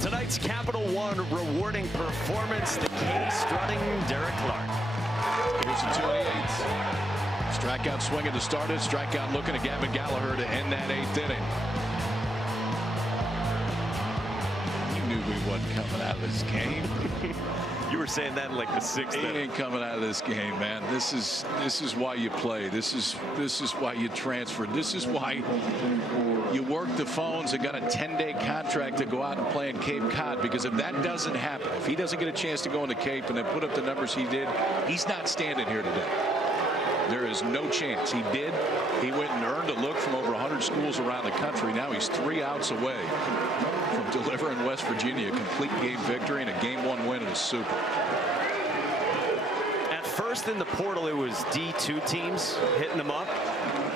Tonight's Capital One rewarding performance, the K strutting Derek Clark. Here's the 2 and 8. Strikeout swinging to start it. Strikeout looking at Gavin Gallagher to end that 8th inning. You knew we wasn't coming out of this game. You were saying that in like the 6th inning. He ain't coming out of this game, man. This is why you play. This is why you transfer. This is why you work the phones and got a 10-day contract to go out and play in Cape Cod. Because if that doesn't happen, if he doesn't get a chance to go into Cape and then put up the numbers he did, he's not standing here today. There is no chance. He did. He went and earned a look from over 100 schools around the country. Now he's 3 outs away from delivering West Virginia a complete game victory and a Game 1 win in a Super. At first in the portal, it was D2 teams hitting him up.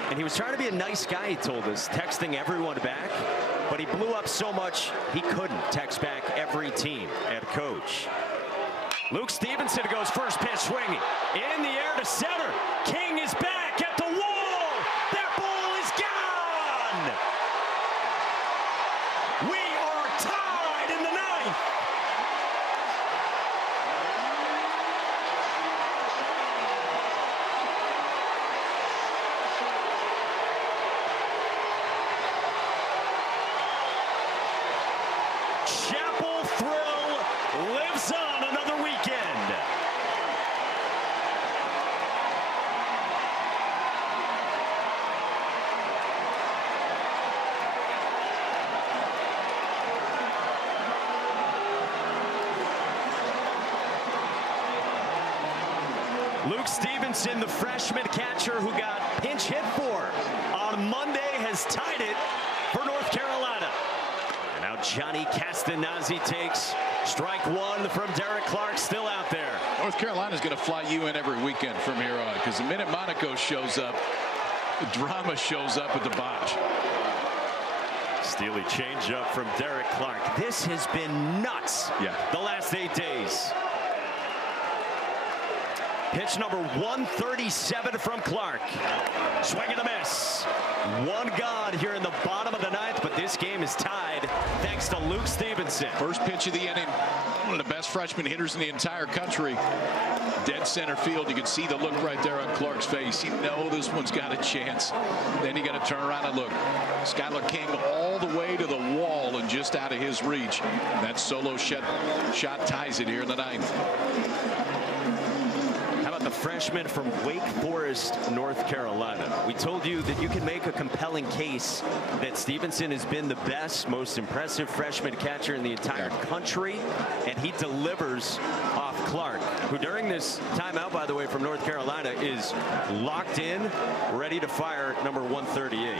And he was trying to be a nice guy, he told us, texting everyone back. But he blew up so much, he couldn't text back every team at coach. Luke Stevenson goes first pitch swinging. In the air to center. King is back at the wall. That ball is gone. We are tied in the 9th. Chapel thrill lives on another weekend. Luke Stevenson, the freshman catcher who got pinch hit for on Monday, has tied it for North Carolina. And now Johnny Castanazzi takes strike 1 from Derek Clark, still out there. North Carolina's going to fly you in every weekend from here on, because the minute Monaco shows up, the drama shows up at the botch. Steely changeup from Derek Clark. This has been nuts. Yeah. The last 8 days. Pitch number 137 from Clark. Swing and a miss. 1 gone here in the bottom of the 9th, but this game is tied thanks to Luke Stevenson. First pitch of the inning. One of the best freshman hitters in the entire country. Dead center field. You can see the look right there on Clark's face. You know this one's got a chance. Then you got to turn around and look. Skylar King all the way to the wall and just out of his reach. That solo shot ties it here in the 9th. The freshman from Wake Forest, North Carolina. We told you that you can make a compelling case that Stevenson has been the best, most impressive freshman catcher in the entire country, and he delivers off Clark, who during this timeout, by the way, from North Carolina, is locked in, ready to fire number 138.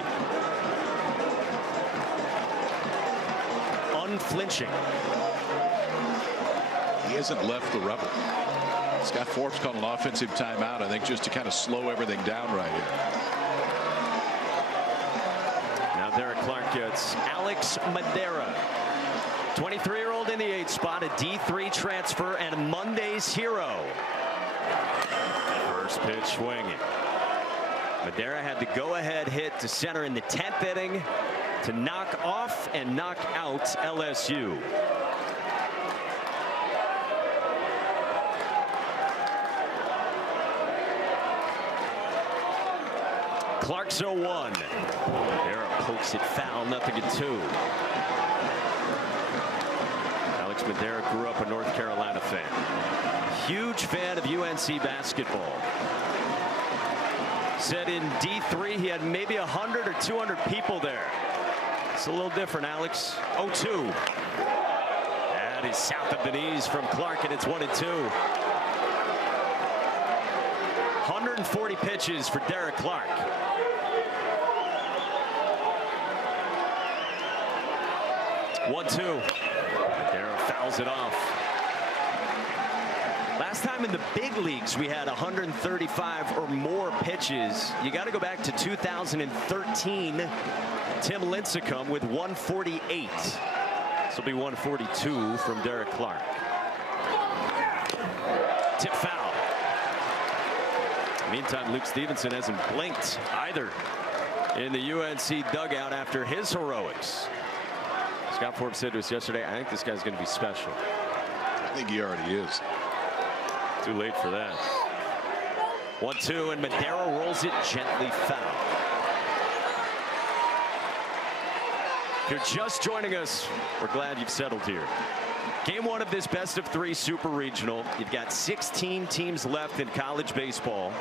Unflinching. He hasn't left the rubber. Scott Forbes called an offensive timeout, I think, just to kind of slow everything down right here. Now Derek Clark gets Alex Madera, 23-year-old in the 8th spot, a D3 transfer and Monday's hero. First pitch swinging. Madera had the go-ahead hit to center in the 10th inning to knock off and knock out LSU. Clark's 0-1. Madera pokes it foul, 0-2. Alex Madera grew up a North Carolina fan. Huge fan of UNC basketball. Said in D3 he had maybe 100 or 200 people there. It's a little different, Alex. 0-2. That is south of the knees from Clark, and it's 1-2. 140 pitches for Derek Clark. One-two. Madera fouls it off. Last time in the big leagues we had 135 or more pitches. You got to go back to 2013. Tim Lincecum with 148. This will be 142 from Derek Clark. Tip foul. Meantime, Luke Stevenson hasn't blinked either in the UNC dugout after his heroics. Scott Forbes said to us yesterday, I think this guy's going to be special. I think he already is. Too late for that. 1-2, and Madera rolls it gently foul. If you're just joining us, we're glad you've settled here. Game 1 of this best of 3 super regional. You've got 16 teams left in college baseball.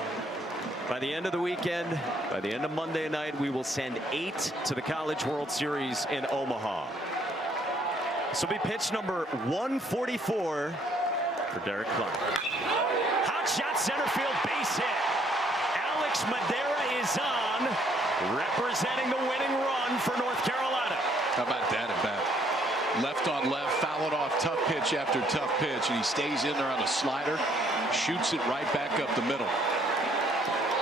By the end of the weekend, by the end of Monday night, we will send 8 to the College World Series in Omaha. This will be pitch number 144 for Derek Clark. Hot shot, center field, base hit. Alex Madera is on, representing the winning run for North Carolina. How about that at bat? Left on left, fouled off tough pitch after tough pitch, and he stays in there on a slider, shoots it right back up the middle.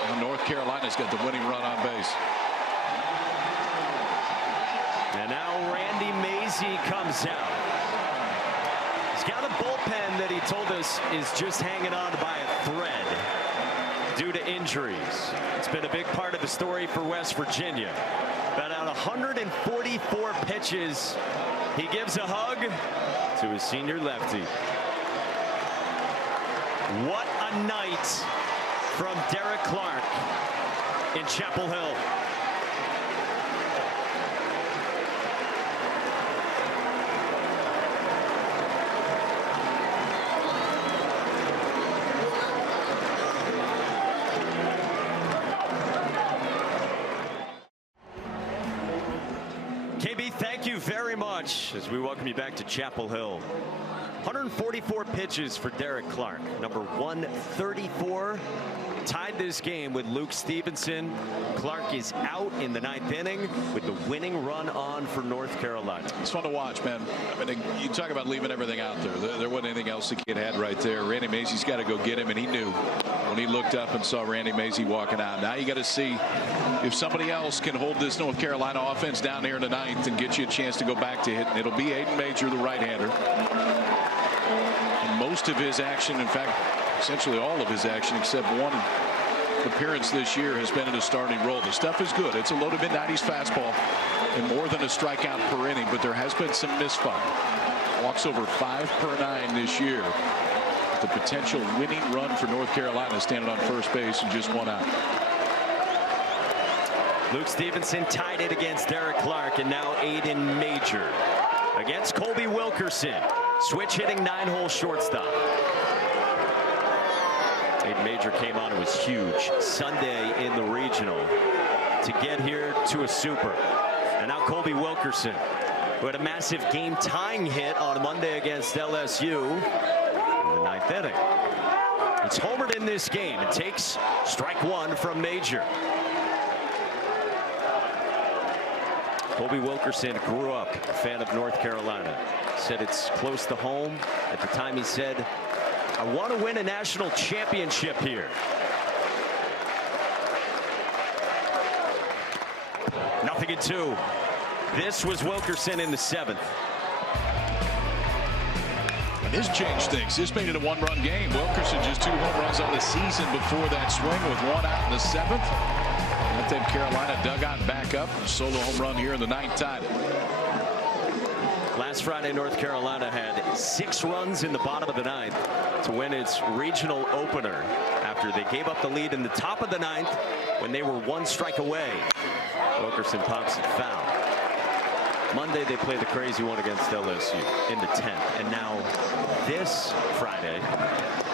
And North Carolina's got the winning run on base. And now Randy Mazey comes out. He's got a bullpen that he told us is just hanging on by a thread due to injuries. It's been a big part of the story for West Virginia. About 144 pitches. He gives a hug to his senior lefty. What a night from Derek Clark in Chapel Hill. KB, thank you very much as we welcome you back to Chapel Hill. 144 pitches for Derek Clark. Number 134 tied this game with Luke Stevenson. Clark is out in the 9th inning with the winning run on for North Carolina. It's fun to watch, man. I mean, you talk about leaving everything out there. There wasn't anything else the kid had right there. Randy Mazey's got to go get him, and he knew when he looked up and saw Randy Mazey walking out. Now you got to see if somebody else can hold this North Carolina offense down here in the 9th and get you a chance to go back to hitting. It'll be Aiden Major, the right-hander. And most of his action, in fact, essentially all of his action except one appearance this year has been in a starting role. The stuff is good. It's a low to mid-90s fastball and more than a strikeout per inning, but there has been some misfire. Walks over 5 per 9 this year. The potential winning run for North Carolina standing on first base and just 1 out. Luke Stevenson tied it against Derek Clark, and now Aiden Major against Colby Wilkerson. Switch hitting 9-hole shortstop. Aiden Major came on, it was huge Sunday in the regional to get here to a super. And now Colby Wilkerson, who had a massive game-tying hit on Monday against LSU in the 9th inning. He's homered in this game and takes strike 1 from Major. Colby Wilkerson grew up a fan of North Carolina. Said it's close to home. At the time he said, I want to win a national championship here. Nothing in 2. This was Wilkerson in the 7th. And this changed things. This made it a 1-run game. Wilkerson just 2 home runs on the season before that swing with 1 out in the 7th. Let that Carolina dugout back up. Solo home run here in the 9th tied it. Last Friday, North Carolina had 6 runs in the bottom of the 9th to win its regional opener after they gave up the lead in the top of the 9th when they were 1 strike away. Wilkerson pops it foul. Monday they play the crazy one against LSU in the 10th, and now this Friday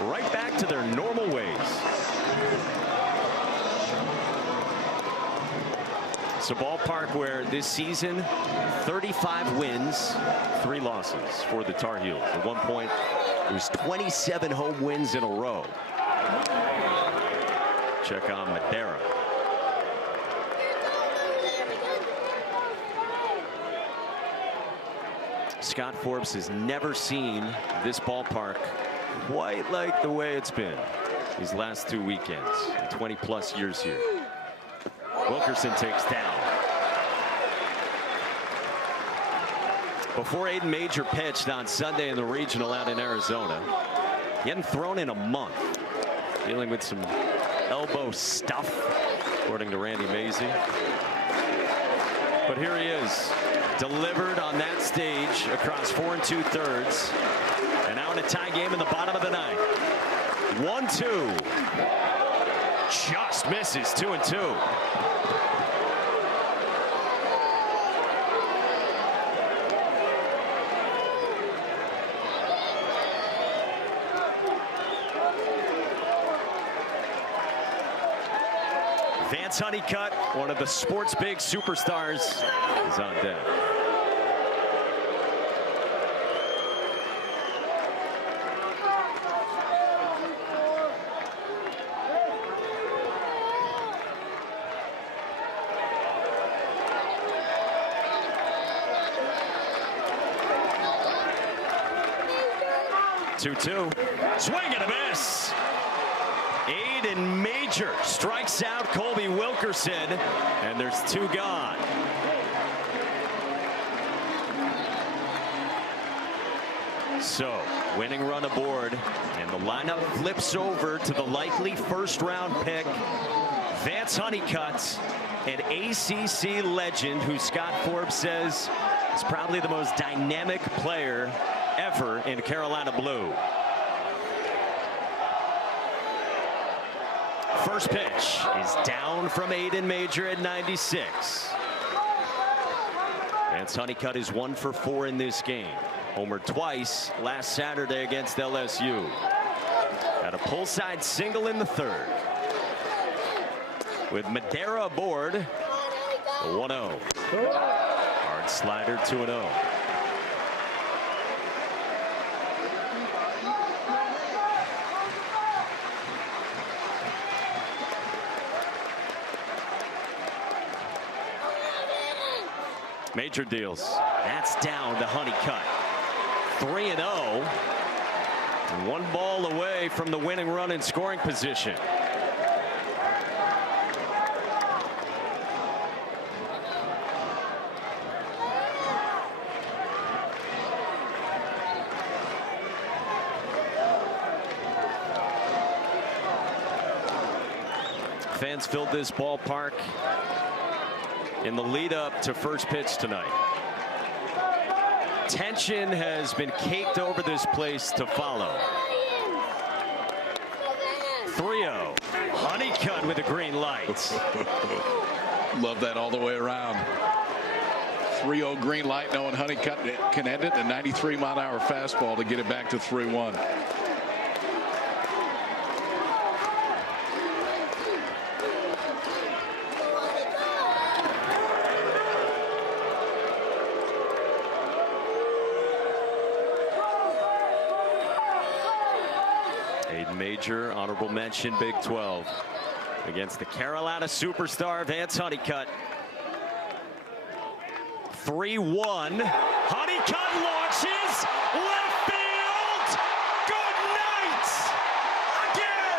right back to their normal ways. It's a ballpark where this season 35 wins, 3 losses for the Tar Heels. At one point it was 27 home wins in a row. Check on Madera. Scott Forbes has never seen this ballpark quite like the way it's been these last 2 weekends, 20+ years here. Wilkerson takes down. Before Aiden Major pitched on Sunday in the regional out in Arizona, he hadn't thrown in a month, dealing with some elbow stuff, according to Randy Mazey. But here he is, delivered on that stage across 4 2/3. And now in a tie game in the bottom of the ninth. 1-2. Just misses. 2-2. Vance Honeycutt, one of the sports big superstars, is on deck. Two. Swing and a miss. Aiden Major strikes out Colby Wilkerson, and there's 2 gone. So, winning run aboard, and the lineup flips over to the likely first-round pick, Vance Honeycutt, an ACC legend who Scott Forbes says is probably the most dynamic player ever in Carolina blue. First pitch is down from Aiden Major at 96. Vance Honeycutt is 1 for 4 in this game. Homered twice last Saturday against LSU. Got a pull side single in the 3rd. With Madera aboard, a 1-0. Hard slider, 2-0. Major deals. That's down to Honeycutt. 3-0. 1 ball away from the winning run in scoring position. Fans filled this ballpark in the lead up to first pitch tonight. Tension has been caked over this place to follow. 3-0. Honeycutt with a green light. Love that all the way around. 3-0 green light, knowing Honeycutt can end it. A 93-mile-an-hour fastball to get it back to 3-1. Aiden Major, honorable mention, Big 12, against the Carolina superstar Vance Honeycutt. 3-1. Honeycutt launches left field. Good night again.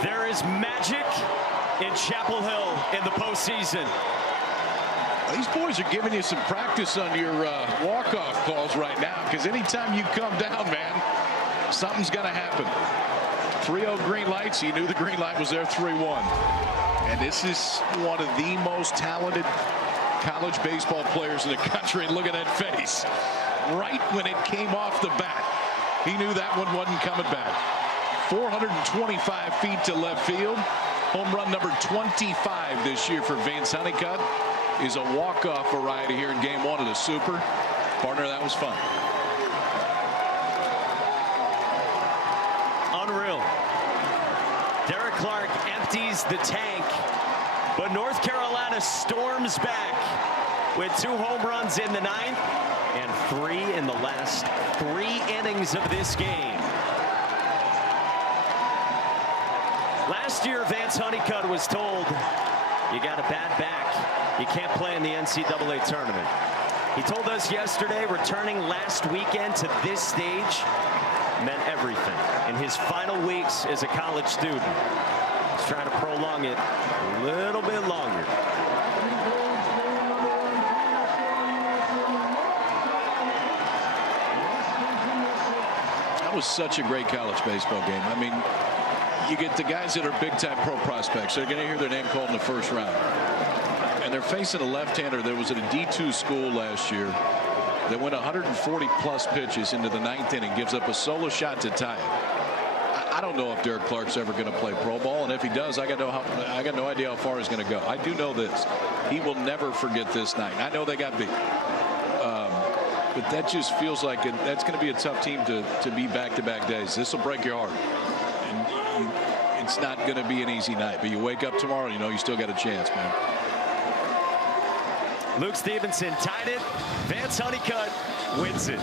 There is magic in Chapel Hill in the postseason. These boys are giving you some practice on your walk-off calls right now, because anytime you come down, man, something's going to happen. 3-0 green lights. You knew the green light was there. 3-1. And this is one of the most talented college baseball players in the country. And look at that face. Right when it came off the bat, he knew that one wasn't coming back. 425 feet to left field. Home run number 25 this year for Vance Honeycutt is a walk-off variety here in game 1 of the Super. Partner, that was fun. Derek Clark empties the tank, but North Carolina storms back with 2 home runs in the 9th and 3 in the last 3 innings of this game. Last year, Vance Honeycutt was told, you got a bad back, you can't play in the NCAA tournament. He told us yesterday returning last weekend to this stage meant everything in his final weeks as a college student. He's trying to prolong it a little bit longer. That was such a great college baseball game. I mean, you get the guys that are big-time pro prospects. They're going to hear their name called in the first round. And they're facing a left-hander that was at a D2 school last year that went 140-plus pitches into the 9th inning, gives up a solo shot to tie it. I don't know if Derek Clark's ever going to play pro ball, and if he does, I got no idea how far he's going to go. I do know this. He will never forget this night. I know they got beat. But that just feels like that's going to be a tough team to be back-to-back days. This will break your heart. And it's not going to be an easy night, but you wake up tomorrow and you know you still got a chance, man. Luke Stevenson tied it. Vance Honeycutt wins it.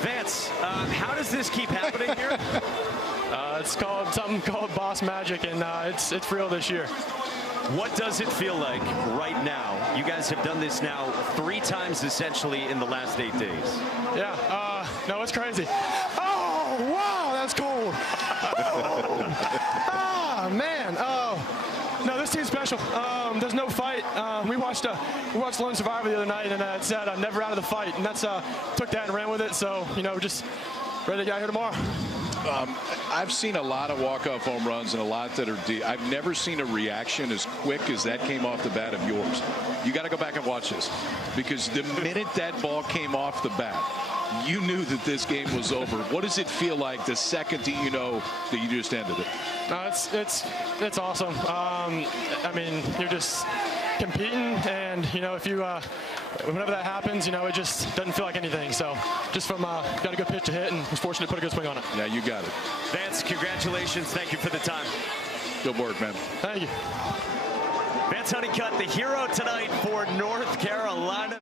Vance, how does this keep happening here? It's called something called boss magic, and it's real this year. What does it feel like right now? You guys have done this now 3 times essentially in the last 8 days. Yeah, no, it's crazy. Oh, wow, that's cold. Oh, man. Oh, no, this team's special. There's no fight. We watched Lone Survivor the other night, and it said never out of the fight, and that's took that and ran with it. So, you know, just ready to get out here tomorrow. I've seen a lot of walk-off home runs and a lot that are deep. I've never seen a reaction as quick as that came off the bat of yours. You got to go back and watch this, because the minute that ball came off the bat, you knew that this game was over. What does it feel like the second that you know that you just ended it? No, it's awesome. I mean, you're just competing, and you know, if you whenever that happens, you know, it just doesn't feel like anything. So just from got a good pitch to hit, and was fortunate to put a good swing on it. Yeah, you got it. Vance, congratulations. Thank you for the time. Good work, man. Thank you. Vance Honeycutt, the hero tonight for North Carolina.